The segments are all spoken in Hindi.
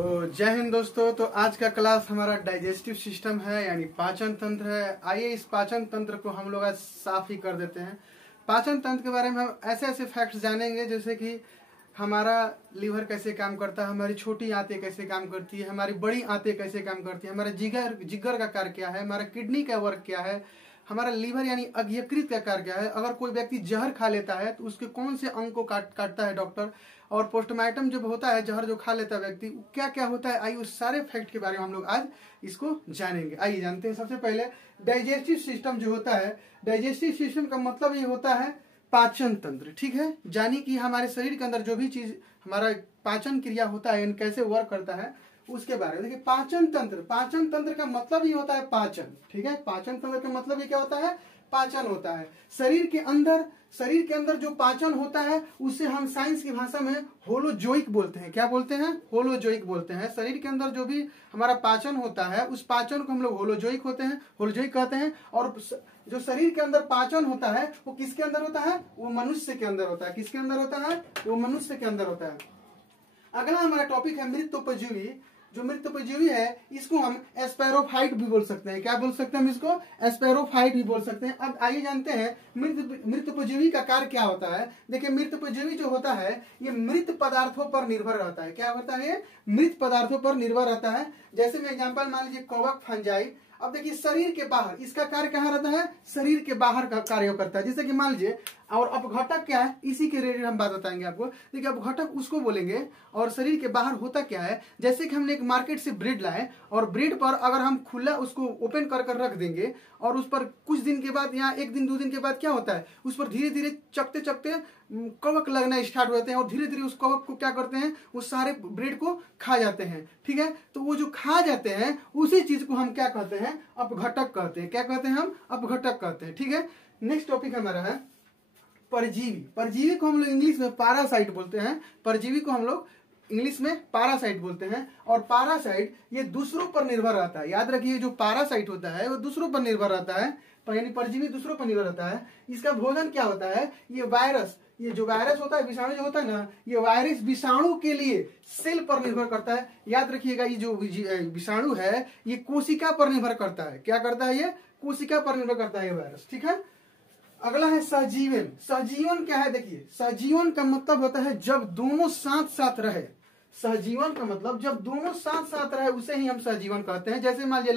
तो जय हिंद दोस्तों। तो आज का क्लास हमारा डाइजेस्टिव सिस्टम है, यानी पाचन तंत्र है। आइए इस पाचन तंत्र को हम लोग आज साफ ही कर देते हैं। पाचन तंत्र के बारे में हम ऐसे ऐसे फैक्ट्स जानेंगे, जैसे कि हमारा लीवर कैसे काम करता है, हमारी छोटी आंतें कैसे काम करती है, हमारी बड़ी आंतें कैसे काम करती है, हमारा जिगर का कार्य क्या है, हमारा किडनी का वर्क क्या है, हमारा लीवर यानी अग्यकृत का कार्य क्या है, अगर कोई व्यक्ति जहर खा लेता है तो उसके कौन से अंग को काटता है डॉक्टर, और पोस्टमार्टम जब होता है जहर जो खा लेता है व्यक्ति क्या क्या होता है। आइए उस सारे फैक्ट के बारे में हम लोग आज इसको जानेंगे। आइए जानते हैं। सबसे पहले डाइजेस्टिव सिस्टम जो होता है, डाइजेस्टिव सिस्टम का मतलब ये होता है पाचन तंत्र। ठीक है, यानी कि हमारे शरीर के अंदर जो भी चीज हमारा पाचन क्रिया होता है, कैसे वर्क करता है उसके बारे में। देखिए पाचन तंत्र का मतलब ही होता है पाचन। ठीक है, पाचन तंत्र का मतलब ये क्या होता है, पाचन होता है। शरीर के अंदर जो पाचन होता है उसे हम साइंस की भाषा में होलोजोइक बोलते हैं। क्या बोलते हैं? होलोजोइक बोलते हैं। शरीर के अंदर जो भी हमारा पाचन होता है उस पाचन को हम लोग होलोजोइक कहते हैं। और जो शरीर के अंदर पाचन होता है वो किसके अंदर होता है? वो मनुष्य के अंदर होता है। किसके अंदर होता है? वो मनुष्य के अंदर होता है। अगला हमारा टॉपिक है मृत्युपजीवी। जो मृत्युपजीवी है इसको हम एस्पेरोफाइट भी बोल सकते हैं। क्या बोल सकते हैं हम इसको? एस्पेरोफाइट भी बोल सकते हैं। अब आइए जानते हैं मृत्युपजीवी का कार्य क्या होता है। देखिए मृत्युपजीवी जो होता है ये मृत पदार्थों पर निर्भर रहता है। क्या होता है? ये मृत पदार्थों पर निर्भर रहता है। जैसे में एग्जांपल मान लीजिए कवक, फंजाई। अब देखिए शरीर के बाहर इसका कार्य कहाँ रहता है? शरीर के बाहर का कार्य करता है। जैसे कि मान लीजिए, और अपघटक क्या है इसी के रिलेटेड हम बात बताएंगे आपको। देखिए अपघटक उसको बोलेंगे। और शरीर के बाहर होता क्या है, जैसे कि हमने एक मार्केट से ब्रेड लाए और ब्रेड पर अगर हम खुला उसको ओपन कर रख देंगे और उस पर कुछ दिन के बाद या एक दिन दो दिन के बाद क्या होता है, उस पर धीरे धीरे चकते चकते कवक लगना स्टार्ट हो जाते हैं और धीरे धीरे उस कवक को क्या करते हैं, उस सारे ब्रेड को खा जाते हैं। ठीक है, तो वो जो खा जाते हैं उसी चीज को हम क्या कहते हैं? अपघटक कहते हैं। क्या कहते हैं? हम अपघटक कहते हैं। ठीक है, नेक्स्ट टॉपिक हमारा है परजीवी। परजीवी को हम लोग इंग्लिश में पैरासाइट बोलते हैं। परजीवी को हम लोग इंग्लिश में पैरासाइट बोलते हैं। और पैरासाइट ये दूसरों पर निर्भर रहता है। याद रखिए जो पैरासाइट होता है वो दूसरों पर निर्भर रहता है, यानी परजीवी दूसरों पर निर्भर रहता है। इसका भोजन क्या होता है? ये वायरस, ये जो वायरस होता है, विषाणु जो होता है ना, ये वायरस विषाणु के लिए सेल पर निर्भर करता है। याद रखिएगा ये जो विषाणु है ये कोशिका पर निर्भर करता है। क्या करता है? ये कोशिका पर निर्भर करता है ये वायरस। ठीक है, अगला है सहजीवन। सहजीवन क्या है? देखिए सहजीवन का मतलब होता है जब दोनों साथ साथ रहे। सहजीवन का मतलब जब दोनों साथ साथ रहे उसे ही हम सहजीवन कहते हैं। जैसे मान लीजिए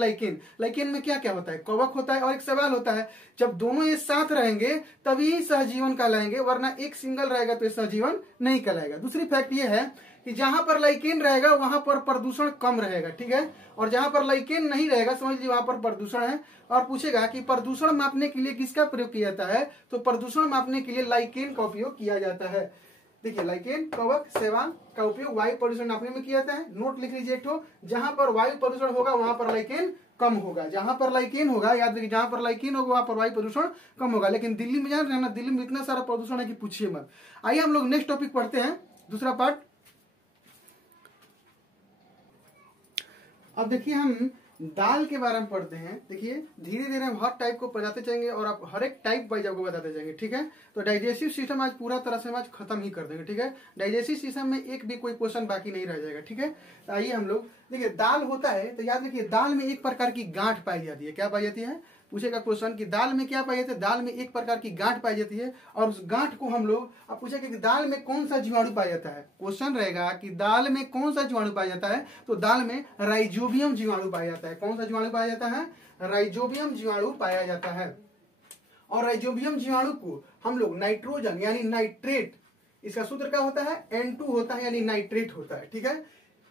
लाइकेन में क्या क्या होता है? कवक होता है और एक सवाल होता है। जब दोनों ये साथ रहेंगे तभी सहजीवन कहलाएंगे, वरना एक सिंगल रहेगा तो सहजीवन नहीं कहलाएगा। दूसरी फैक्ट ये है कि जहां पर लाइकेन रहेगा वहां पर प्रदूषण कम रहेगा। ठीक है, और जहां पर लाइकेन नहीं रहेगा समझ लीजिए वहां पर प्रदूषण है। और पूछेगा कि प्रदूषण मापने के लिए किसका प्रयोग किया जाता है, तो प्रदूषण मापने के लिए लाइकेन का उपयोग किया जाता है। देखिए लाइकेन, कवक, सेवान का उपयोग वायु प्रदूषण नापने में किया जाता है। नोट लिख लीजिए एक ठो, जहां पर वायु प्रदूषण होगा वहां पर लाइकेन कम होगा। जहां पर लाइकेन होगा, याद रखिए जहां पर लाइकेन होगा वहां पर वायु प्रदूषण कम होगा। लेकिन दिल्ली में जान रहे हैं ना, दिल्ली में इतना सारा प्रदूषण है कि पूछिए मत। आइए हम लोग नेक्स्ट टॉपिक पढ़ते हैं, दूसरा पार्ट। अब देखिए हम दाल के बारे में पढ़ते हैं। देखिए धीरे धीरे हम हर टाइप को बताते जाएंगे और आप हर एक टाइप वाइज आपको बताते जाएंगे। ठीक है, तो डाइजेस्टिव सिस्टम आज पूरा तरह से आज खत्म ही कर देंगे। ठीक है, डाइजेस्टिव सिस्टम में एक भी कोई क्वेश्चन बाकी नहीं रह जाएगा। ठीक है, तो आइए हम लोग देखिए दाल होता है तो याद रखिए दाल में एक प्रकार की गांठ पाई जाती है। क्या पाई जाती है? पूछेगा क्वेश्चन कि दाल में क्या पाई जाती है? दाल में एक प्रकार की गांठ पाई जाती है। और उस गांठ को हम लोग, अब पूछेगा कि दाल में कौन सा जीवाणु पाया जाता है। क्वेश्चन रहेगा कि दाल में कौन सा जीवाणु पाया जाता है, तो दाल में राइजोबियम जीवाणु पाया जाता है। कौन सा जीवाणु पाया जाता है? राइजोबियम जीवाणु पाया जाता है। और राइजोबियम जीवाणु को हम लोग नाइट्रोजन यानी नाइट्रेट, इसका सूत्र क्या होता है? N2 होता है, यानी नाइट्रेट होता है। ठीक है,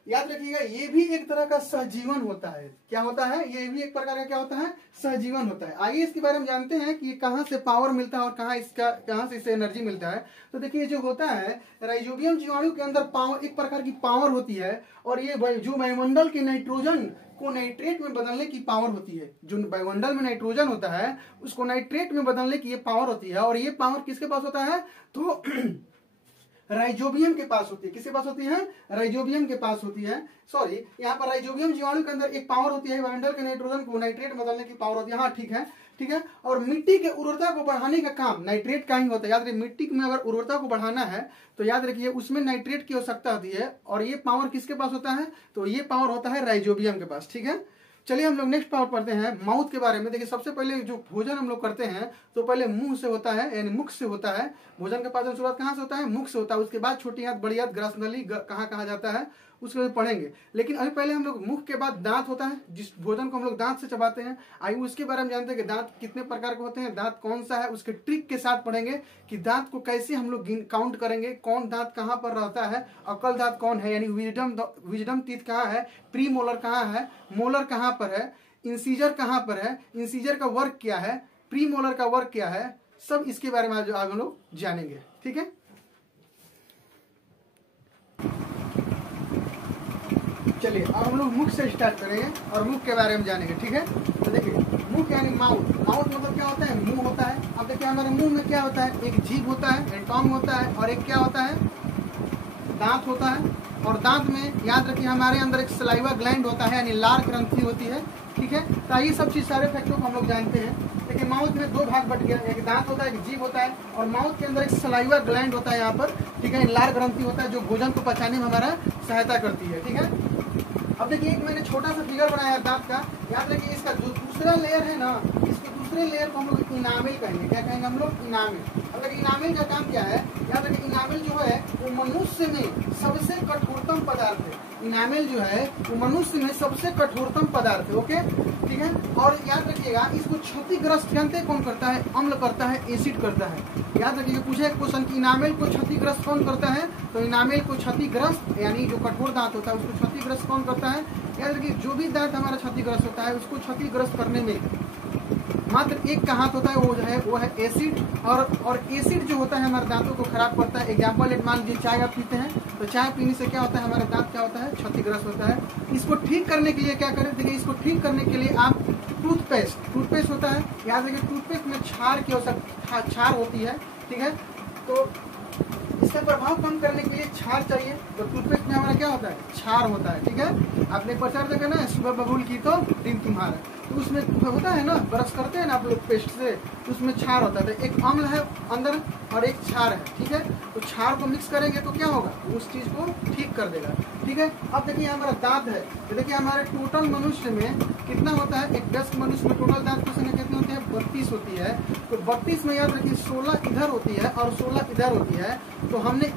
याद रखिएगा ये भी एक तरह का सहजीवन होता है। क्या होता है? ये भी एक प्रकार का क्या होता है? सहजीवन होता है। आइए इसके बारे में जानते हैं कि ये कहाँ से पावर मिलता है और कहाँ से इससे एनर्जी मिलता है। तो देखिए जो होता है राइजोबियम जीवाणु के अंदर पावर, एक प्रकार की पावर होती है। और ये जो वायुमंडल के नाइट्रोजन को नाइट्रेट में बदलने की पावर होती है। जो वायुमंडल में नाइट्रोजन होता है उसको नाइट्रेट में बदलने की ये पावर होती है। और ये पावर किसके पास होता है? तो राइजोबियम के पास होती है। किसके पास होती है? राइजोबियम के पास होती है। सॉरी, यहाँ पर राइजोबियम जीवाणु के अंदर एक पावर होती है, वायुमंडल के नाइट्रोजन को नाइट्रेट बदलने की पावर होती है। हाँ ठीक है, ठीक है। और मिट्टी के उर्वरता को बढ़ाने का काम नाइट्रेट का ही होता है। याद रखिए, मिट्टी में अगर उर्वरता को बढ़ाना है तो याद रखिए उसमें नाइट्रेट की आवश्यकता होती है। और ये पावर किसके पास होता है? तो ये पावर होता है राइजोबियम के पास, ठीक है। चलिए हम लोग नेक्स्ट पावर पढ़ते हैं माउथ के बारे में। देखिए सबसे पहले जो भोजन हम लोग करते हैं तो पहले मुंह से होता है, यानी मुख से होता है। भोजन का पाचन शुरुआत कहाँ से होता है? मुख से होता है। उसके बाद छोटी आंत, बड़ी आंत, ग्रसनली कहाँ कहाँ जाता है उसके बाद पढ़ेंगे। लेकिन अभी पहले हम लोग मुख के बाद दांत होता है, जिस भोजन को हम लोग दांत से चबाते हैं। आइए उसके बारे में जानते हैं कि दांत कितने प्रकार के होते हैं, दांत कौन सा है, उसके ट्रिक के साथ पढ़ेंगे कि दांत को कैसे हम लोग काउंट करेंगे, कौन दांत कहाँ पर रहता है, अकल दांत कौन है, यानी विजडम टीथ कहाँ है, प्री मोलर कहाँ है, मोलर कहाँ पर है, इंसीजर कहाँ पर है, इंसीजर का वर्क क्या है, प्री मोलर का वर्क क्या है, सब इसके बारे में आज हम लोग जानेंगे, ठीक है। चलिए अब हम लोग मुख से स्टार्ट करेंगे और मुख के बारे में जानेंगे, ठीक है। तो देखिए मुख यानी माउथ, माउथ मतलब क्या होता है? मुंह होता है। अब देखिए हमारे मुंह में क्या होता है? एक जीभ होता है, टॉन्ग होता है, और एक क्या होता है? दांत होता है। और दांत में याद रखिए हमारे अंदर एक सलाइवा ग्लैंड होता है, यानी लार ग्रंथि होती है, ठीक है। तो ये सब चीज सारे फैक्टरों को हम लोग जानते हैं। देखिए माउथ में दो भाग बट गया, एक दांत होता है, एक जीभ होता है, और माउथ के अंदर एक सलाइवा ग्लैंड होता है यहाँ पर, ठीक है, लार ग्रंथि होता है जो भोजन को पचाने में हमारा सहायता करती है, ठीक है। अब देखिए एक मैंने छोटा सा फिगर बनाया है दांत का। याद रखिए इसका जो दूसरा लेयर है ना, इसके दूसरे लेयर को हम लोग इनामिल कहेंगे। क्या कहेंगे हम लोग? इनामिल। अब देखिए इनामिल का काम क्या है? याद रखिए इनामिल जो है वो मनुष्य में सबसे कठोरतम पदार्थ है। इनामिल जो है वो मनुष्य में सबसे कठोरतम पदार्थ है, ओके, ठीक है। और याद रखिएगा इसको क्षतिग्रस्त जानते कौन करता है? अम्ल करता है, एसिड करता है। याद रखिए पूछे क्वेश्चन की इनामिल को क्षतिग्रस्त कौन करता है? तो इनामिल को क्षतिग्रस्त यानी जो कठोर दांत होता है उसको क्षतिग्रस्त कौन करता है? याद रखिए जो भी दांत हमारा क्षतिग्रस्त होता है उसको क्षतिग्रस्त करने में मात्र एक का हाथ होता है, वो है एसिड। और एसिड जो होता है हमारे दांतों को खराब करता है। एग्जाम्पल मान लीजिए चाय आप पीते हैं तो चाय पीने से क्या होता है? हमारा दांत क्या होता है? क्षतिग्रस्त होता है। इसको ठीक करने के लिए क्या करें? देखिए इसको ठीक करने के लिए आप टूथपेस्ट होता है। याद रखिए टूथपेस्ट में क्षार की आवश्यकता, क्षार होती है, ठीक है। तो इसका प्रभाव कम करने के लिए क्षार चाहिए। तो टूथपेस्ट में हमारा क्या होता है? क्षार होता है, ठीक है। आपने प्रचार देखा ना, सुबह बबूल की तो दिन तुम्हारा, तो उसमें होता है ना, ब्रश करते हैं ना आप लोग पेस्ट से, तो उसमें क्षार होता है। एक अम्ल है अंदर और एक क्षार है, ठीक है। तो क्षार को मिक्स करेंगे तो क्या होगा? उस चीज को ठीक कर देगा, ठीक है। अब देखिए हमारा दांत है, तो देखिए हमारे टोटल मनुष्य में कितना होता है? एक वयस्क मनुष्य में टोटल दांत की संख्या कितनी होती है? 32 होती है। तो 32 में याद रखिए 16 इधर होती है और 16 इधर होती है। तो हमने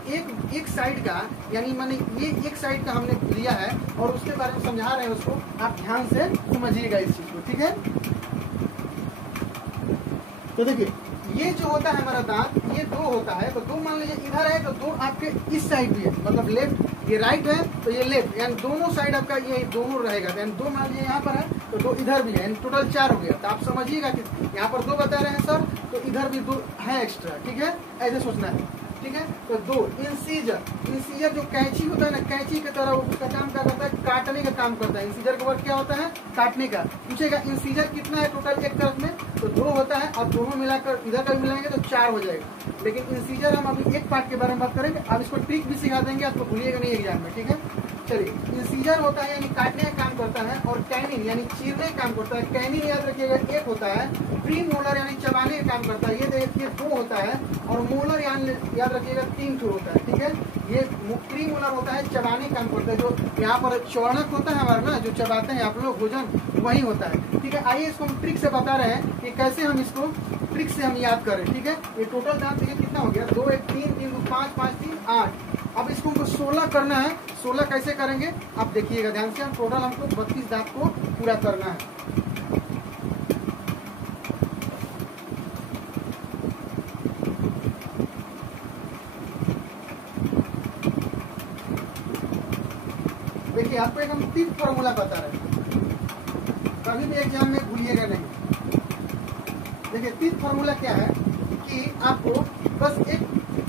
एक साइड का, यानी माने ये एक साइड का हमने लिया है और उसके बारे में समझा रहे हैं, उसको आप ध्यान से समझिएगा इस चीज को, ठीक है। तो देखिए ये जो होता है हमारा दांत, ये दो होता है। तो दो मान लीजिए इधर है तो दो आपके इस साइड भी है, मतलब लेफ्ट, ये राइट है तो ये लेफ्ट, यानी दोनों साइड आपका ये दोनों रहेगा। यानी दो मान लीजिए यहाँ पर है तो दो इधर भी है, यानी टोटल 4 हो गया। तो आप समझिएगा कि यहाँ पर 2 बता रहे हैं सर, तो इधर भी 2 है एक्स्ट्रा, ठीक है, ऐसे सोचना है, ठीक है। तो 2 इंसीजर जो कैंची होता है ना, कैंची की तरह उसका काम क्या करता है? काटने का काम करता है। इंसीजर का वर्क क्या होता है? काटने का। पूछेगा इंसीजर कितना है टोटल एक तरफ में? तो 2 होता है, और दोनों मिलाकर इधर का मिलाएंगे तो 4 हो जाएगा। लेकिन इंसीजर हम अभी एक पार्ट के बारे में बात करेंगे। अब इसको ट्रिक भी सिखा देंगे, आपको भूलिएगा नहीं एग्जाम में, ठीक है। चलिए इंसीजर होता है यानी काटने का काम करता है, और कैनिन यानी चीरने का काम करता है। कैनिन याद रखिएगा 1 होता है। प्री मोलर यानी चबाने का काम करता है, ये देखिए 2 होता है। और मोलर याद रखिएगा 3 होता है, ठीक है। ये प्री मोलर होता है, चबाने का काम करता है। जो यहाँ पर चौड़क होता है हमारा ना, जो चबाते हैं आप लोग भोजन, वही होता है, ठीक है। आइए इसको हम ट्रिक से बता रहे हैं कि कैसे हम इसको ट्रिक से हम याद करें, ठीक है। ये टोटल दांत देखिए कितना हो गया? 2 1 3 3 2 5 5 3 8। अब इसको हमको 16 करना है। 16 कैसे करेंगे आप देखिएगा ध्यान से। हम टोटल हमको 32 दांत को पूरा करना है। देखिए आपको एक हम 3 फॉर्मूला बता रहे हैं, कभी भी एग्जाम में भूलिएगा नहीं। देखिए 3 फॉर्मूला क्या है कि आपको बस एक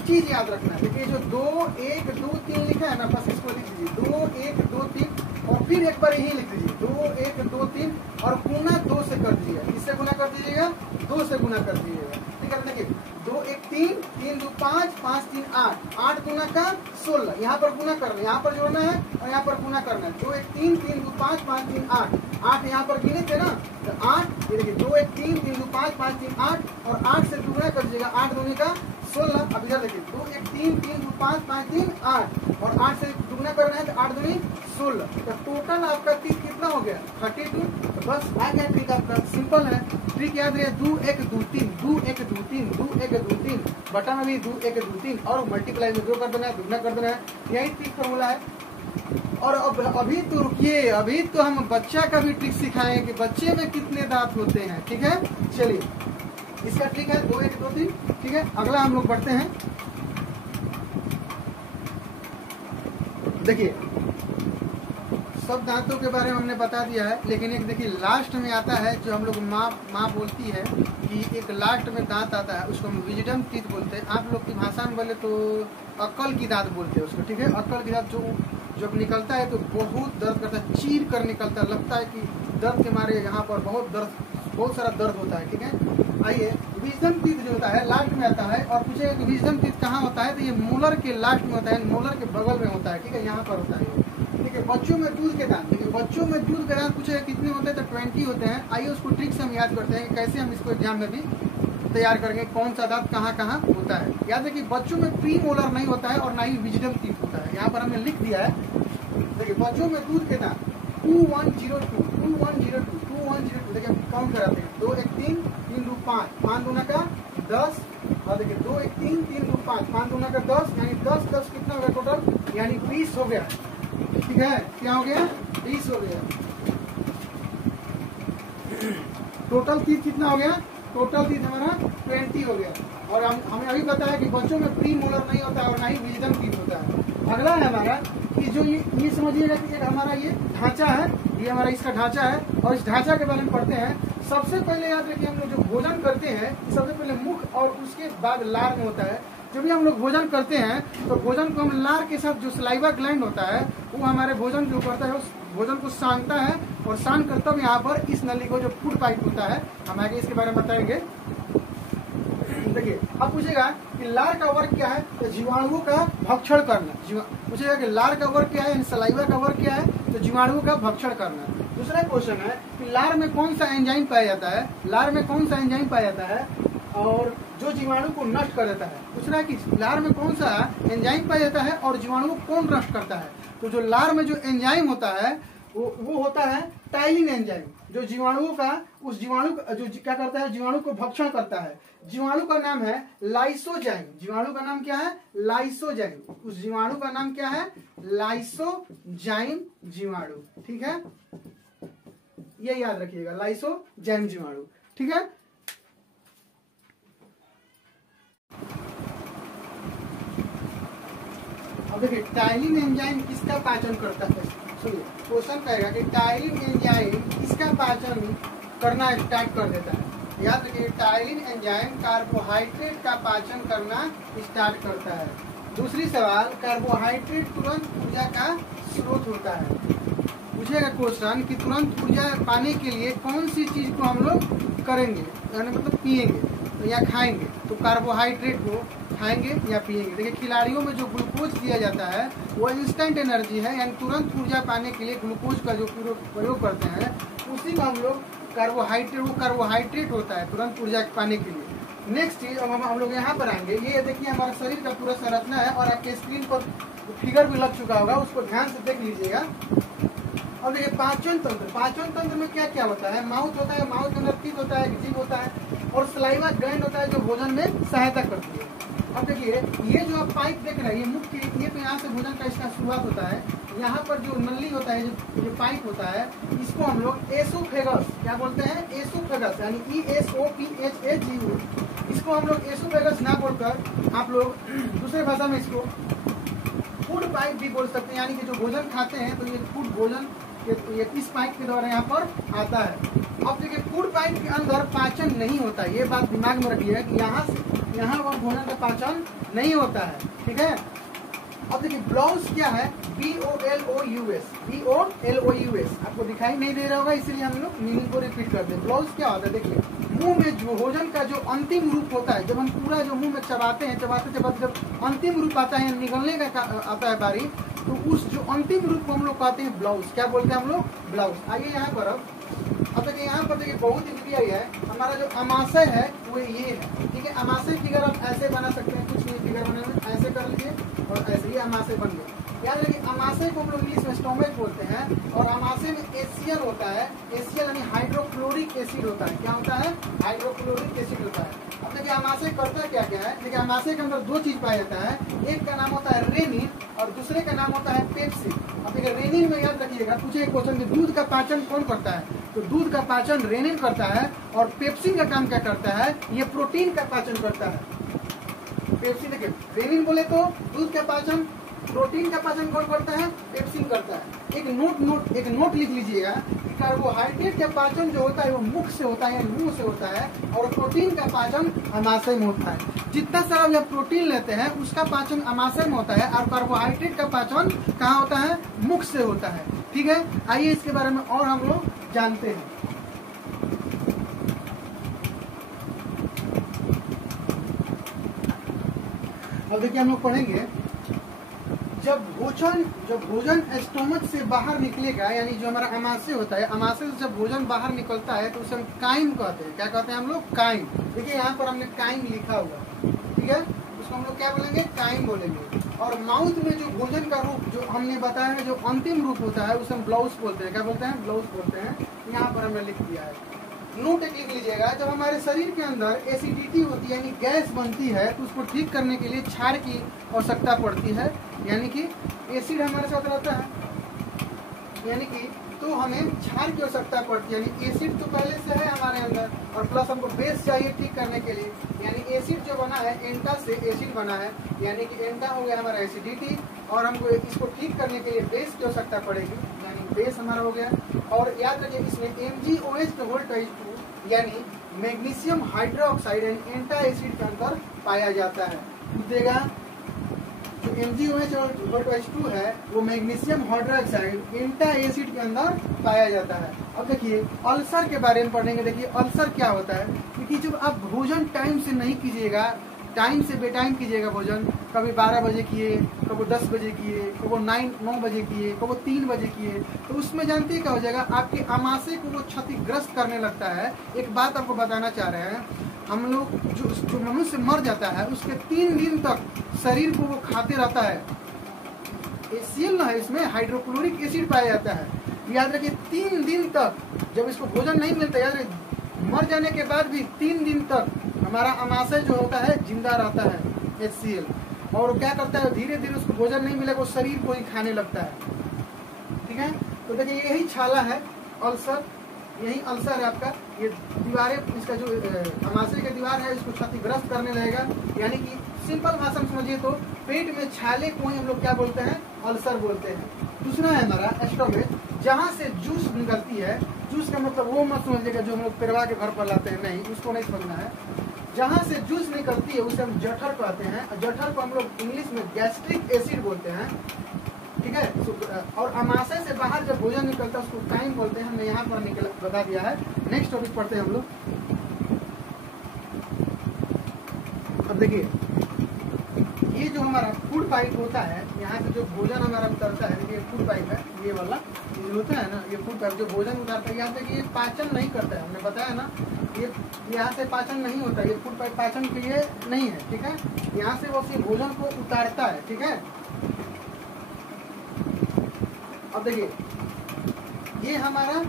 चीज याद रखना है। देखिए जो 2 1 2 3 लिखा है ना, बस इसको लिख लीजिए 2 1 2 3, और फिर एक बार यही लिख लीजिए 2 1 2 3, और गुना 2 से कर दीजिएगा। किससे गुना कर दीजिएगा? 2 से गुना कर दीजिएगा। ठीक है, देखिए 2 1 3, 3 2 5, 5 3 8, 8 गुना का 16, यहाँ पर गुना करना है, यहाँ पर जोड़ना है और यहाँ पर गुना करना है। 2 1 3, 3 2 5, 5 3 8, 8 यहाँ पर गिने थे ना, तो 8, ये देखिए 2 1 3, 3 2 5, 5 3 8 और 8 से दुगुना कर दीजिएगा, 8 दूनी का 16। अब इधर देखिए 2 1 3, 3 2 5, 5 3 8 और 8 से दुगुना करना है तो 8 दूनी 16, तो टोटल आपका 30 कितना हो गया 32। तो बस आ गया ट्रिक आपका, सिंपल है। ट्रिक याद रहे 2 1 2 3, 2 1 2 3, 2 1 2 3, बटा में भी 2 1 2 3 और मल्टीप्लाई में 2 कर देना है, दुगना कर देना है, यही ट्रिक फॉर्मूला है। और अब अभी तो रुकिए, अभी तो हम बच्चा का भी ट्रिक सिखाएंगे कि बच्चे में कितने दांत होते हैं, ठीक है। चलिए इसका ट्रिक है 2 1 2 3, ठीक है। अगला हम लोग बढ़ते हैं, देखिए सब दांतों के बारे में हमने बता दिया है, लेकिन एक देखिए लास्ट में आता है जो हम लोग माँ बोलती है कि एक लास्ट में दांत आता है, उसको हम विजडम टीथ बोलते हैं। आप लोग की भाषा में बोले तो अक्ल की दांत बोलते हैं उसको, ठीक है। अक्ल की दांत जो जब निकलता है तो बहुत दर्द करता है, चीर कर निकलता है, लगता है कि दर्द के मारे यहाँ पर बहुत सारा दर्द होता है, ठीक है। आइए विजडम टीथ जो होता है लास्ट में आता है, और पूछेगा कि विजडम टीथ कहाँ होता है, तो ये मोलर के लास्ट में होता है, मोलर के बगल में होता है, ठीक है, यहाँ पर होता है। ठीक है, बच्चों में दूध के दांत, देखिए बच्चों में दूध के दांत पूछेगा कितने होते हैं, तो 20 होते हैं। आइए उसको ट्रिक से हम याद करते हैं कि कैसे हम इसको एग्जाम में भी तैयार करेंगे, कौन सा दांत कहाँ कहाँ होता है। याद है कि बच्चों में प्री मोलर नहीं होता है और ना ही विजडम टीथ होता है, यहाँ पर हमने लिख दिया है। देखिए बच्चों में दूध के दांत 2102, 2102, 2102, देखिए काउंट कराते हैं 2 1 3, 3 2 5, 5 दूना का 10, और देखिए 2 1 3, 3 2 5, 5 दूना का 10, यानी 10 10 कितना हो गया टोटल, यानी 20 हो गया, ठीक है। क्या हो गया 20 हो गया। टोटल टीथ कितना हो गया, टोटल टीथ हमारा 20 हो गया। और हमें अभी बताया कि बच्चों में प्री मोलर नहीं होता है और ना ही विजडम टीथ होता है। अगला है हमारा कि जो ये समझिएगा कि एक हमारा ये ढांचा है, ये हमारा इसका ढांचा है, और इस ढांचा के बारे में पढ़ते हैं। सबसे पहले याद रखिए हम लोग जो भोजन करते हैं सबसे पहले मुख और उसके बाद लार में होता है। जब भी हम लोग भोजन करते हैं तो भोजन को हम लार के साथ जो सलाइवा ग्लैंड होता है वो हमारे भोजन जो करता है उस भोजन को सानता है, और सान कर तब यहाँ पर इस नली को जो फूड पाइप होता है, हम आगे इसके बारे में बताएंगे। देखिए अब पूछेगा कि लार का वर्क क्या है, तो जीवाणुओं का भक्षण करना। पूछेगा कि लार का वर्क क्या है, सलाइवा का वर्क क्या है, तो जीवाणुओं का भक्षण करना। दूसरा क्वेश्चन है कि लार में कौन सा एंजाइम पाया जाता है, लार में कौन सा एंजाइम पाया जाता है और जो जीवाणु को नष्ट कर देता है। दूसरा है कि लार में कौन सा एंजाइम पाया जाता है और जीवाणु को कौन नष्ट करता है। तो जो लार में जो एंजाइम होता है वो होता है टाइलिन एंजाइम, जो जीवाणुओं का उस जीवाणु जो क्या करता है, जीवाणु को भक्षण करता है। जीवाणु का नाम है लाइसोजाइम। जीवाणु का नाम क्या है, लाइसोजाइम। उस जीवाणु का नाम क्या है, लाइसोजाइम जीवाणु, ठीक है, ये याद रखिएगा, लाइसोजाइम जीवाणु, ठीक है। अब देखिए टाइलिन एंजाइम किसका पाचन करता है, सुनिए क्वेश्चन कहेगा कि टाइलिन एंजाइम किसका पाचन करना स्टार्ट कर देता है। याद रखिए टाइलिन एंजाइम कार्बोहाइड्रेट का पाचन करना स्टार्ट करता है। दूसरी सवाल, कार्बोहाइड्रेट तुरंत ऊर्जा का स्रोत होता है। पूछेगा क्वेश्चन कि तुरंत ऊर्जा पाने के लिए कौन सी चीज को हम लोग करेंगे, यानी मतलब पिएंगे या खाएंगे। तो कार्बोहाइड्रेट को खाएंगे या पिएंगे। देखिए खिलाड़ियों में जो ग्लूकोज दिया जाता है वो इंस्टेंट एनर्जी है, यानी तुरंत ऊर्जा पाने के लिए ग्लूकोज का जो प्रयोग करते हैं उसी में हम लोग कार्बोहाइड्रेट होता है तुरंत ऊर्जा पाने के लिए। नेक्स्ट चीज अब हम लोग यहाँ पर आएंगे। ये देखिए हमारा शरीर का पूरा संरचना है और आपके स्क्रीन पर फिगर भी लग चुका होगा, उसको ध्यान से देख लीजिएगा। अब देखिए पाचन तंत्र, पाचन तंत्र में क्या क्या होता है, माउथ होता है, माउथ के अंदर टीथ होता है, जीभ होता है, और सलाइवा ग्लैंड होता है जो भोजन में सहायता करती है। अब देखिए ये जो आप पाइप देख रहे हैं, ये मुख्य ये तो यहाँ से भोजन का इसका शुरुआत होता है। यहाँ पर जो नली होता है, जो पाइप होता है, इसको हम लोग एसोफेगस क्या बोलते हैं, एसोफेगस, यानी ESOPHAGU। इसको हम लोग एसोफेगस ना बोलकर आप लोग दूसरे भाषा में इसको फूड पाइप भी बोल सकते हैं, यानी कि जो भोजन खाते हैं तो ये फूड भोजन ये इस पाइप के द्वारा यहाँ पर आता है। अब देखिए फूड पाइप के अंदर पाचन नहीं होता, ये बात दिमाग में रखिए कि यहाँ से यहाँ पर भोजन का पाचन नहीं होता है, ठीक है। अब देखिए ब्लाउस क्या है, BOLOUS, BOLOUS आपको दिखाई नहीं दे रहा होगा, इसीलिए हम लोग मीनिंग को रिपीट करते हैं। ब्लाउस क्या होता है, देखिए मुंह में जो भोजन का जो अंतिम रूप होता है, जब हम पूरा जो मुंह में चबाते हैं, चबाते चबाते जब अंतिम रूप आता है, निकलने का आता है बारी, तो उस जो अंतिम रूप को हम लोग कहते हैं ब्लाउस। क्या बोलते हैं हम लोग, ब्लाउस। आइए यहाँ पर अब देखिए, यहाँ पर देखिए बहुत ईजी है, हमारा जो अमाशय है वो ये है, ठीक है। अमाशय फिगर आप ऐसे बना सकते हैं, कुछ नहीं फिगर बनाने में, ऐसे कर लीजिए और ऐसे ही अमाशय बन गया। याद रखिए अमाशय को हम लोग इंग्लिश में स्टोमक बोलते हैं, और अमाशय में एसियल होता है, एसियल यानी हाइड्रोक्लोरिक एसिड होता है। क्या होता है, हाइड्रोक्लोरिक एसिड होता है। अब देखिए अमाशय करता क्या क्या है, देखिए अमाशय के अंदर दो चीज पाया जाता है, एक का नाम होता है रेनिन और दूसरे का नाम होता है पेप्सिन। अब देखिए रेनिन में याद रखिएगा, पूछे एक क्वेश्चन, दूध का पाचन कौन करता है, तो दूध का पाचन रेनिन करता है, और पेप्सिन का काम क्या करता है, ये प्रोटीन का पाचन करता है। पेप्सिन देखिए, रेनिन बोले तो दूध का पाचन, प्रोटीन का पाचन कौन करता है, पेप्सिन करता है। एक नोट लिख लीजिएगा, कार्बोहाइड्रेट का पाचन जो होता है वो मुख से होता है, मुंह से होता है, और प्रोटीन का पाचन अमाशय में होता है। जितना सारा जब प्रोटीन लेते हैं उसका पाचन अमाशय में होता है, और कार्बोहाइड्रेट का पाचन कहाँ होता है, मुख से होता है, ठीक है। आइए इसके बारे में और हम लोग जानते हैं। अब देखिए हम लोग पढ़ेंगे, जब भोजन स्टोमक से बाहर निकलेगा, यानी जो हमारा अमाशय होता है, अमाशय से जब भोजन बाहर निकलता है तो उसे हम काइम कहते हैं। क्या कहते हैं हम लोग, काइम। देखिए यहाँ पर हमने काइम लिखा हुआ, ठीक है, उसको हम लोग क्या बोलेंगे, काइम बोलेंगे। और माउथ में जो भोजन का रूप जो हमने बताया है, जो अंतिम रूप होता है, उसे हम ब्लाउस बोलते हैं। क्या बोलते हैं, ब्लाउस बोलते हैं। यहाँ पर हमने लिख दिया है, नोट एक लिख लीजिएगा। जब हमारे शरीर के अंदर एसिडिटी होती है, यानी गैस बनती है, तो उसको ठीक करने के लिए क्षार की आवश्यकता पड़ती है, यानी कि एसिड हमारे साथ रहता है, यानी कि तो हमें क्षार की आवश्यकता पड़ती है। यानी एसिड तो पहले से है हमारे अंदर, और प्लस हमको बेस चाहिए ठीक करने के लिए, यानी एसिड जो बना है एंटा से एसिड बना है, यानी कि एंटा हो गया हमारा एसिडिटी, और हमको इसको ठीक करने के लिए बेस की आवश्यकता पड़ेगी, यानी बेस हमारा हो गया। और याद रखिए इसमें MgOH का वोल्टेज यानी मैग्नीशियम हाइड्रोक्साइड एंड एंटा एसिड के अंदर पाया जाता है। देगा जो MgOH और H2 है वो मैग्नीशियम हाइड्रोक्साइड एंटा एसिड के अंदर पाया जाता है। अब देखिए अल्सर के बारे में पढ़ेंगे। देखिए अल्सर क्या होता है, क्योंकि जब आप भोजन टाइम से नहीं कीजिएगा, टाइम से बेटाइम कीजिएगा भोजन, कभी 12 बजे किए, कभी 10 बजे किए, कभी 9 बजे किए, कभी 3 बजे किए, तो उसमें जानते हैं क्या हो जाएगा, आपके अमाशय को वो क्षतिग्रस्त करने लगता है। एक बात आपको बताना चाह रहे हैं, हम लोग जो मनुष्य मर जाता है उसके 3 दिन तक शरीर को वो खाते रहता है। एसियल ना है, इसमें हाइड्रोक्लोरिक एसिड पाया जाता है। याद रखिए 3 दिन तक जब इसको भोजन नहीं मिलता, याद रखिए मर जाने के बाद भी 3 दिन तक हमारा अमाशय जो होता है जिंदा रहता है HCl, और वो क्या करता है, धीरे धीरे उसको भोजन नहीं मिलेगा, वो शरीर को ही खाने लगता है, ठीक है। तो देखिए यही छाला है अल्सर, यही अल्सर है आपका। ये दीवारें, इसका जो अमाशय का दीवार है इसको क्षतिग्रस्त करने लगेगा, यानी कि सिंपल भाषा में समझिए तो पेट में छाले को ही हम लोग क्या बोलते हैं, अल्सर बोलते हैं। दूसरा है हमारा स्टोमक, जहाँ से जूस निकलती है। जूस का मतलब वो मत समझिएगा जो हम लोग पेरवा के घर पर लाते हैं, नहीं, उसको नहीं समझना है। जहाँ से जूस निकलती है उसे हम जठर कहते हैं। जठर को हम लोग इंग्लिश में गैस्ट्रिक एसिड बोलते हैं, ठीक है। और अमाशय से बाहर जब भोजन निकलता है उसको काइम बोलते हैं। हमने यहाँ पर बता दिया है। नेक्स्ट टॉपिक पढ़ते हैं हम लोग। अब देखिए ये जो हमारा फूड पाइप होता है, यहाँ से जो भोजन हमारा उतरता है, ये फूड पाइप है, ये वाला ये होता है ना, ये फूड पाइप जो भोजन उतारता है, यहाँ से ये पाचन नहीं करता है, हमने बताया ना, ये यहाँ से पाचन नहीं होता, ये फूड पाइप पाचन के लिए नहीं है, ठीक है। यहाँ से वो सिर्फ भोजन को उतारता है, ठीक है। अब देखिए ये हमारा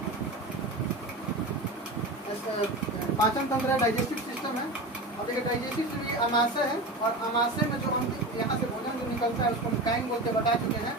पाचन तंत्र है, डाइजेस्टिव सिस्टम है। अब देखिए डाइजेस्टिव से ये अमाशय है, और अमाशय में जो हम यहाँ से भोजन जो निकलता है उसको हम काइम बोलते बता चुके हैं।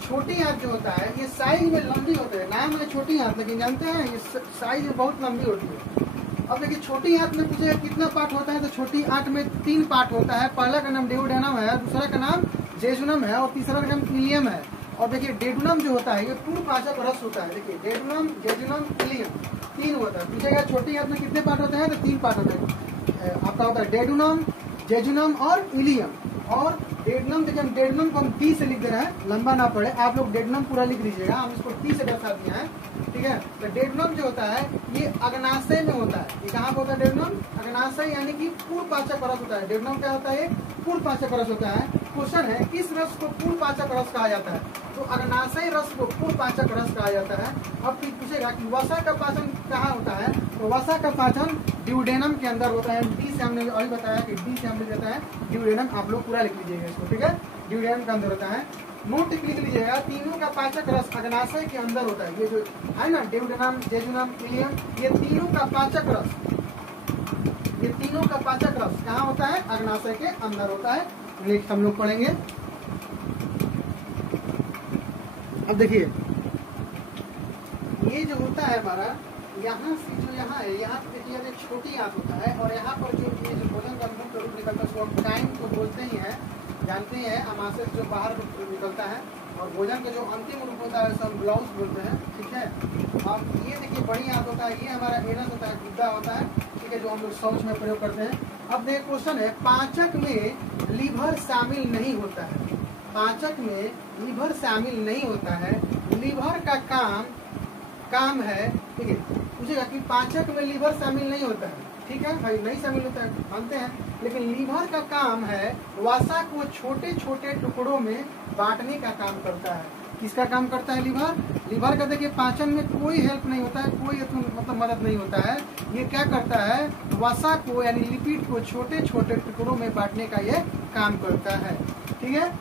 छोटी आंत जो होता है ये साइज में लंबी होती है, नाम है छोटी आंत, लेकिन जानते हैं ये साइज में बहुत लंबी होती है। अब देखिए छोटी आंत में पूछे कितना पार्ट होता है, तो छोटी आंत में 3 पार्ट होता है। पहला का नाम डेओडेनम है, दूसरा का नाम जेजुनम है, और तीसरा का नाम इलियम है। और देखिए डेडुनम जो होता है ये पूर्वपाचक रस होता है। देखिए डेडुनम, जेजुनम, इलियम 3 होता है। पूछेगा छोटी आंत में कितने पार्ट होते हैं, तो 3 पार्ट होते हैं। आपका होता है डेडुनम, जेजुनम और इलियम। और डेडनम, देखिए हम डेडनम को हम डी से लिख दे रहे हैं, लंबा ना पड़े, आप लोग डेडनम पूरा लिख लीजिएगा, हम इसको डी से दर्शा दिए हैं, ठीक है। तो डेडनम जो होता है ये अग्नाशय में होता है। ये कहाँ पे होता है डेडनम? अग्नाशय यानी कि पूर्व पाचक रस होता है। डेडनम क्या होता है? पूर्व पाचक रस होता है। क्वेश्चन है किस रस को पूर्व पाचक रस कहा जाता है? तो अग्नाशय रस को पूर्व पाचक रस कहा जाता है। अब फिर पूछेगा कि वसा का पाचन कहाँ होता है? तो वसा का पाचन ड्यूडेनम के अंदर होता है। डी से हमने अभी बताया कि डी से हम लिख देता है ड्यूडेनम, आप लोग पूरा लिख लीजिएगा इसको, ठीक है। ड्यूडेनम के अंदर होता है। नोट लिख लीजिएगा, तीनों का पाचक रस अग्नाशय के अंदर होता है। ये जो है ना ड्यूडेनम, जेजुनम, इलियम, ये तीनों का पाचक रस, ये तीनों का पाचक रस कहाँ होता है? अग्नाशय के अंदर होता है। नेक्स्ट हम लोग पढ़ेंगे। अब देखिए ये जो होता है हमारा, यहाँ से जो यहाँ है, यहाँ पे देखिए एक छोटी आंत होता है और यहाँ पर जो ये जो भोजन का मुख्य रूप निकलता है उसको हम काइम को बोलते ही हैं, जानते ही हैं। अमाशय से जो बाहर निकलता है और भोजन का जो अंतिम रूप होता है उसे हम ब्लाउज बोलते हैं, ठीक है। अब ये देखिए बड़ी आंत होता है, ये हमारा एनस होता है, गुद्दा होता है, ठीक है, जो हम लोग शौच में प्रयोग करते हैं। अब देखिए क्वेश्चन है, पाचक में लीवर शामिल नहीं होता है। पाचक में लीवर शामिल नहीं होता है। लीवर का काम है, ठीक है। पूछेगा कि पाचक में लीवर शामिल नहीं होता है, ठीक है भाई, नहीं शामिल होता है मानते हैं, लेकिन लीवर का काम है वसा को छोटे छोटे टुकड़ों में बांटने का काम करता है। किसका काम करता है? लीवर। लीवर का देखिए पाचन में कोई हेल्प नहीं होता है, कोई मतलब मदद नहीं होता है। ये क्या करता है? वसा को यानी लिपिड को छोटे छोटे टुकड़ों में बांटने का ये काम करता है, ठीक है।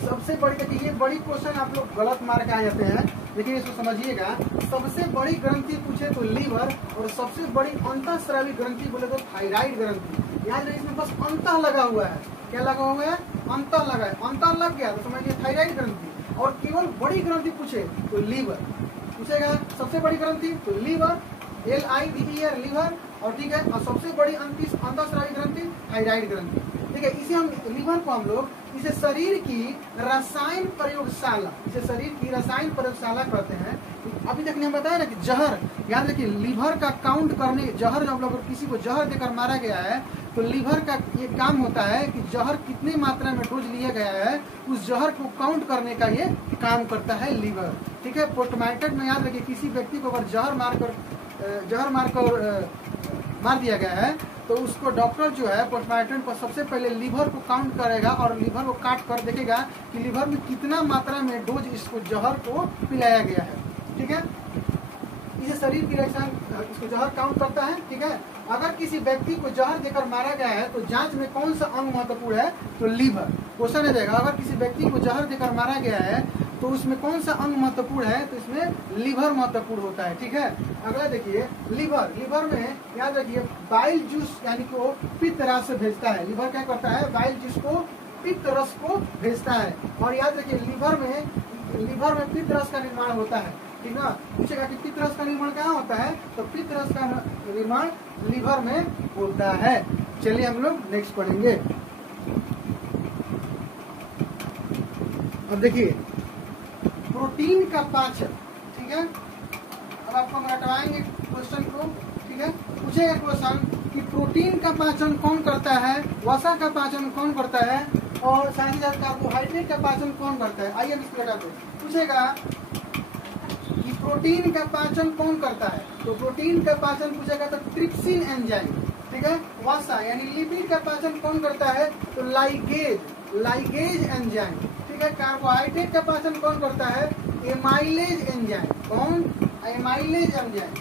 सबसे बड़ी, देखिए ये बड़ी क्वेश्चन आप लोग गलत मार के आ जाते हैं, देखिए इसको समझिएगा। सबसे बड़ी ग्रंथि पूछे तो लीवर, और सबसे बड़ी अंतःस्रावी ग्रंथि बोले तो थायराइड ग्रंथि। याद रखिए इसमें बस अंतः लगा हुआ है। क्या लगा हुआ है? अंतः लगा है। अंतः लग गया तो समझिए थायराइड ग्रंथि। और केवल बड़ी ग्रंथि पूछे तो लीवर पूछेगा। सबसे बड़ी ग्रंथि तो लीवर, LIVER लीवर, और ठीक है। और सबसे बड़ी अंतःस्रावी ग्रंथि थायराइड ग्रंथि, ठीक है। इसे हम लीवर को हम लोग इसे शरीर की रसायन प्रयोगशाला, इसे शरीर की रसायन प्रयोगशाला कहते हैं। अभी तक हम बताया ना कि जहर, याद रखिए लीवर का काउंट करने, जहर जब लोग किसी को जहर देकर मारा गया है तो लीवर का ये काम होता है कि जहर कितनी मात्रा में डोज लिया गया है उस जहर को काउंट करने का ये काम करता है लीवर, ठीक है। पोस्टमार्टम में याद रखिए किसी व्यक्ति को अगर जहर मारकर मार दिया गया है तो उसको डॉक्टर जो है पोस्टमार्टम पर सबसे पहले लीवर को काउंट करेगा और लीवर को काट कर देखेगा कि लीवर में कितना मात्रा में डोज इसको जहर को पिलाया गया है, ठीक है। इसे शरीर की रसायन इसको जहर काउंट करता है, ठीक है। अगर किसी व्यक्ति को जहर देकर मारा गया है तो जांच में कौन सा अंग महत्वपूर्ण है? तो लीवर। क्वेश्चन है देगा, अगर किसी व्यक्ति को जहर देकर मारा गया है तो उसमें कौन सा अंग महत्वपूर्ण है? तो इसमें लीवर महत्वपूर्ण होता है, ठीक है। अगला देखिए लीवर, लीवर में याद रखिए बाइल जूस यानी कि वो पित्त रस से भेजता है। लीवर क्या करता है? बाइल जूस को, पित्त रस को भेजता है। और याद रखिए लीवर में पित्त रस का निर्माण होता है, ठीक है। पूछेगा कि पित्त रस का निर्माण कहाँ होता है? तो पित्त रस का निर्माण लीवर में होता है। चलिए हम लोग नेक्स्ट पढ़ेंगे। अब देखिए प्रोटीन का पाचन, ठीक है। अब आपको हम हटवाएंगे क्वेश्चन को, ठीक है। पूछेगा क्वेश्चन कि प्रोटीन का पाचन कौन करता है, वसा का पाचन कौन करता है, और साथ ही साथ कार्बोहाइड्रेट का पाचन कौन करता है। आइए इसको हटा दो। पूछेगा कि प्रोटीन का पाचन कौन करता है, तो प्रोटीन का पाचन पूछेगा तो ट्रिप्सिन एंजाइम, ठीक है। वसा यानी लिपिड का पाचन कौन करता है? तो लाइगेज एंजाइम, ठीक है। कार्बोहाइड्रेट का पाचन कौन करता है? Amylase enzyme. कौन? Amylase enzyme.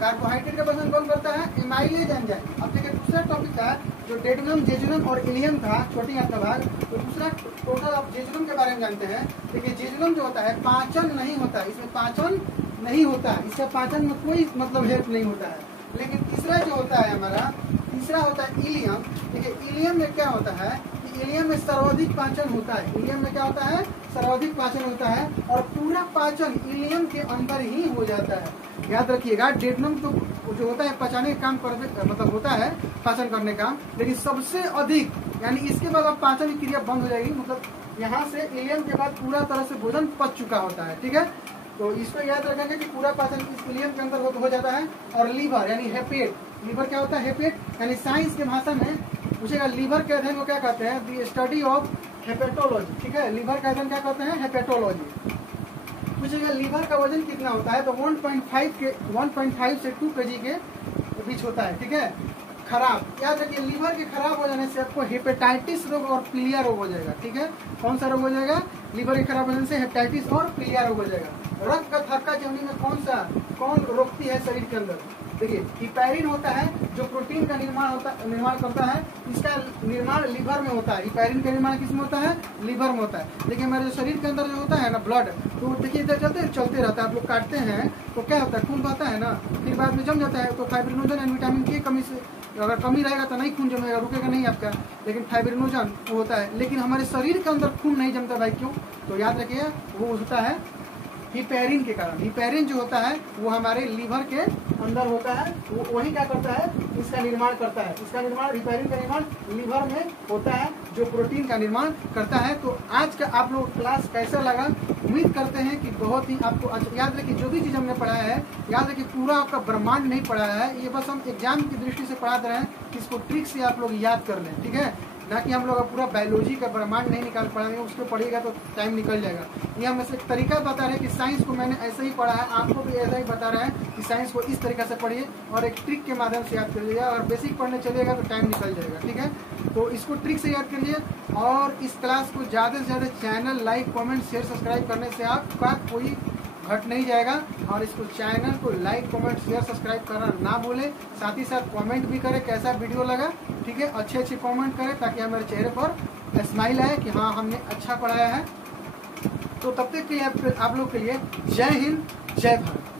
कार्बोहाइड्रेट का पाचन कौन करता है? Amylase enzyme. अब देखिए दूसरा टॉपिक था जो डेडुनम, जेजुनम और इलियम था, छोटी आंत का भाग। तो दूसरा टोटल आप जेजुनम के बारे में जानते हैं। देखिए जेजुनम जो होता है पाचन नहीं होता है, इसमें पाचन नहीं होता है, इसका पाचन में कोई मतलब हेल्प नहीं होता है। लेकिन तीसरा जो होता है हमारा, तीसरा होता है इलियम। देखिए इलियम में क्या होता है कि इलियम में सर्वाधिक पाचन होता है। इलियम में क्या होता है? सर्वाधिक पाचन होता है और पूरा पाचन इलियम के अंदर ही हो जाता है। याद रखिएगा डेडनम तो जो होता है पचाने का काम करने मतलब होता है पाचन करने का, लेकिन सबसे अधिक यानी इसके बाद अब पाचन की क्रिया बंद हो जाएगी, मतलब यहाँ से इलियम के बाद पूरा तरह से भोजन पच चुका होता है, ठीक है। तो इसको याद रखेंगे कि पूरा पाचन इस इलियम के अंदर हो जाता है। और लीवर यानी हेपेट, लीवर क्या होता है? हेपेट यानी साइंस के भाषा में पूछेगा लीवर के अध्ययन को क्या कहते हैं, दी स्टडी ऑफ हेपेटोलॉजी, ठीक है, लीवर का अध्ययन क्या कहते हैं, हेपेटोलॉजी। पूछेगा लीवर का वजन कितना होता है, तो 1.5 से 2 kg के बीच होता है, ठीक है। खराब, याद रखिए लीवर के खराब हो जाने से आपको हेपेटाइटिस रोग और पीलिया रोग हो जाएगा, ठीक है। कौन सा रोग हो जाएगा, लीवर के खराब होने से हेपेटाइटिस और पीलिया रोग हो जाएगा। रक्त का थक्का जमने में कौन रोकती है शरीर के अंदर, देखिए हिपैरिन होता है जो प्रोटीन का निर्माण करता है, इसका निर्माण लीवर में होता है। हिपैरिन का निर्माण किसमें होता है, लीवर में होता है। देखिए हमारे जो शरीर के अंदर जो होता है ना ब्लड, तो देखिए इधर चलते रहता है, आप लोग काटते हैं तो क्या होता है, खून बहता है ना, फिर बाद में जम जाता है। तो फाइब्रिनोजन एंड विटामिन की कमी से अगर कमी रहेगा तो नहीं खून जमेगा, रुकेगा नहीं आपका, लेकिन फाइब्रिनोजन वो होता है। लेकिन हमारे शरीर के अंदर खून नहीं जमता भाई, क्यों, तो याद रखिए वो होता है हिपैरिन के कारण। हिपैरिन जो होता है वो हमारे लीवर के अंदर होता है, वो वही क्या करता है, इसका निर्माण करता है। इसका निर्माण, हिपैरिन का निर्माण लीवर में होता है जो प्रोटीन का निर्माण करता है। तो आज का आप लोग क्लास कैसा लगा, उम्मीद करते हैं कि बहुत ही आपको याद रखिए जो भी चीज हमने पढ़ाया है, याद रखिए पूरा आपका ब्रह्मांड नहीं पढ़ाया है, ये बस हम एग्जाम की दृष्टि से पढ़ा रहे हैं, इसको ट्रिक से आप लोग याद कर लें, ठीक है, ना कि हम लोग पूरा बायोलॉजी का ब्रह्मांड नहीं निकाल पढ़ाएंगे, उसको पढ़िएगा तो टाइम निकल जाएगा। ये हम एक तरीका बता रहे हैं कि साइंस को मैंने ऐसे ही पढ़ा है, आपको भी ऐसा ही बता रहे हैं कि साइंस को इस तरीके से पढ़िए और एक ट्रिक के माध्यम से याद करिएगा। और बेसिक पढ़ने चलिएगा तो टाइम निकल जाएगा, ठीक है। तो इसको ट्रिक से याद करिए और इस क्लास को ज़्यादा से ज़्यादा channel like comment share subscribe करने से आपका कोई घट नहीं जाएगा। और इसको चैनल को लाइक कमेंट शेयर सब्सक्राइब करना ना भूले, साथ ही साथ कमेंट भी करें कैसा वीडियो लगा, ठीक है, अच्छे कमेंट करें ताकि हमारे चेहरे पर स्माइल आए कि हाँ हमने अच्छा पढ़ाया है। तो तब तक के लिए आप लोग के लिए जय हिंद जय भारत।